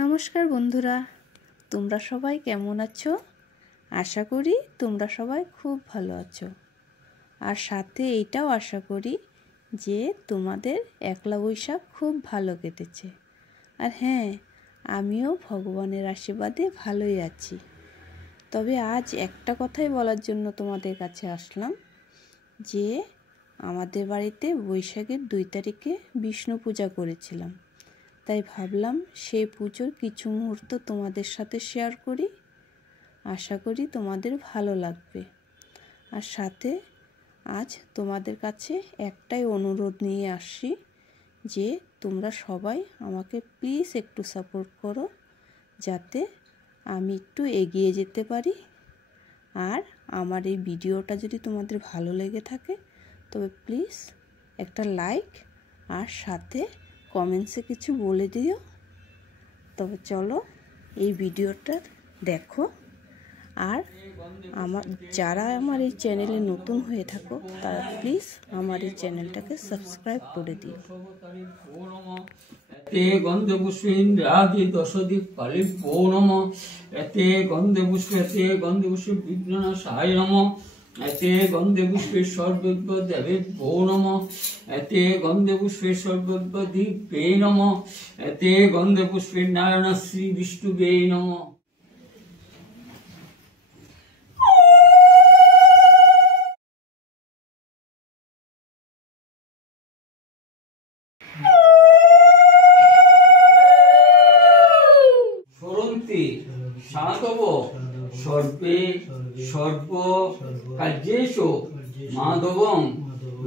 নমস্কার বন্ধুরা, তোমরা সবাই কেমন আছো? আশা করি তোমরা সবাই খুব ভালো আছো। আর সাথে এইটাও আশা করি যে তোমাদের একলা বৈশাখ খুব ভালো কেটেছে। আর হ্যাঁ, আমিও ভগবানের আশীর্বাদে ভালোই আছি। তবে আজ একটা কথাই বলার জন্য তোমাদের কাছে আসলাম যে আমাদের বাড়িতে বৈশাখের 2 তারিখে বিষ্ণু পূজা করেছিলাম। তাই ভাবলাম সেই পুজোর কিছু মুহূর্ত তোমাদের সাথে শেয়ার করি। আশা করি তোমাদের ভালো লাগবে। আর সাথে আজ তোমাদের কাছে একটাই অনুরোধ নিয়ে আসছি যে তোমরা সবাই আমাকে প্লিজ একটু সাপোর্ট করো, যাতে আমি একটু এগিয়ে যেতে পারি। আর আমার এই ভিডিওটা যদি তোমাদের ভালো লেগে থাকে তবে প্লিজ একটা লাইক আর সাথে কমেন্টসে কিছু বলে দিও। তবে চলো এই ভিডিওটা দেখো। আর যারা আমার এই চ্যানেলে নতুন হয়ে থাকো তারা প্লিজ আমার এই চ্যানেলটাকে সাবস্ক্রাইব করে দিও। এতে গন্ধে পুষ্পেন্দ্রাদি দশদিক কালী ভো নম। এতে গন্ধে পুষ্পে বিঘ্ননাশায় নম। এতে গন্ধে পুষ্পে সর্বজ্ঞ দেবে ভো নম। এতে গন্ধে পুষ্পে সর্বজ্ঞ দিব্যে নম। এতে গন্ধে পুষ্পে নারায়ণ শ্রী বিষ্ণুবে নম। সরন্তি সাধব সর্বে সর্ব কার্যেষু মাধবং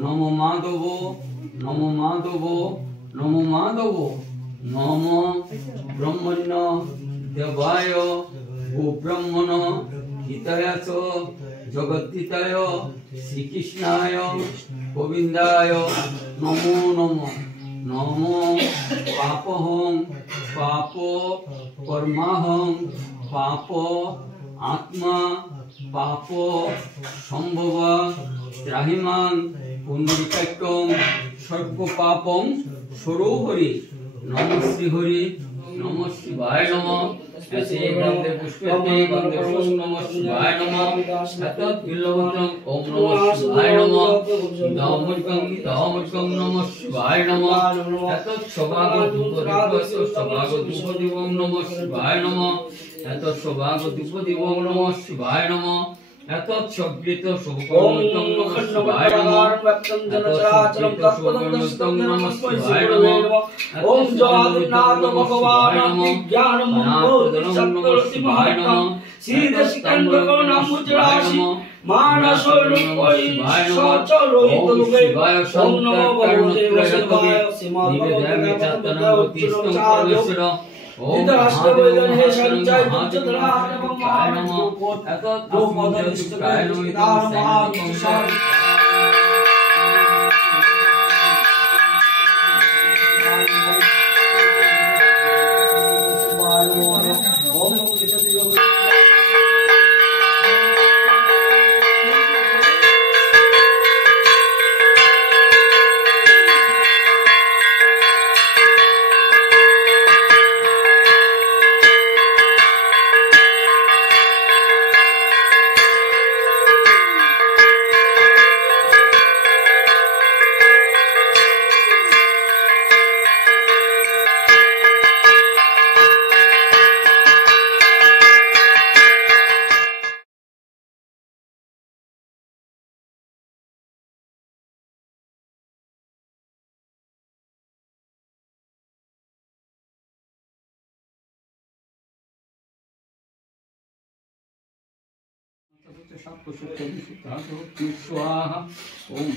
নম মাধব নম মাধব নম মাধব নম ব্রহ্মণ্য দেবায় ভূব্রহ্মণ হিতায় চ জগদ্ধিতায় শ্রীকৃষ্ণায় গোবিন্দায় নমো নমঃ। নমো পাপহং পাপ কর্মাহং পাপ আত্মা পাপ সম্ভব ত্রাহিমাং পুণ্ডরিকাক্যং সর্ব পাপং সরোহরি নম শ্রী হরি নম শিবায় নম। এতে গন্ধে পুষ্পেতে গন্ধে পুষ্প নম শিবায় নম। এতৎ বিল্লবন্ত্রং ওম নম শিবায় নম। ইদমুর্গং নম শিবায় নম। এতৎ সভাগ ধূপদীপং নম শিবায় নম। এতৎ সভাগ ধূপদীপং নম শিবায় নম। এতৎ সবৃত শুভকর্মং নম শিবায় নম। এতৎ সবৃত শুভকর্মং নম শিবায় নম। ওম জগন্নাথ ভগবান জ্ঞানম শিবায় নম। শ্রীদেশিকান্ডক নামুজরাশি মানসরূপৈ সচরৈত লোকে ওম নমো ভগবতে বাসুদেবায় শ্রীমদ্ ভগবতে ধৃতরাষ্ট্রবৈদন হে সঞ্চয় দুর্যোধনাথ এবং মহামূর্খ দ্রৌপদীষ্টকায় নমিতার মহাবিশাল स्वाहा ओम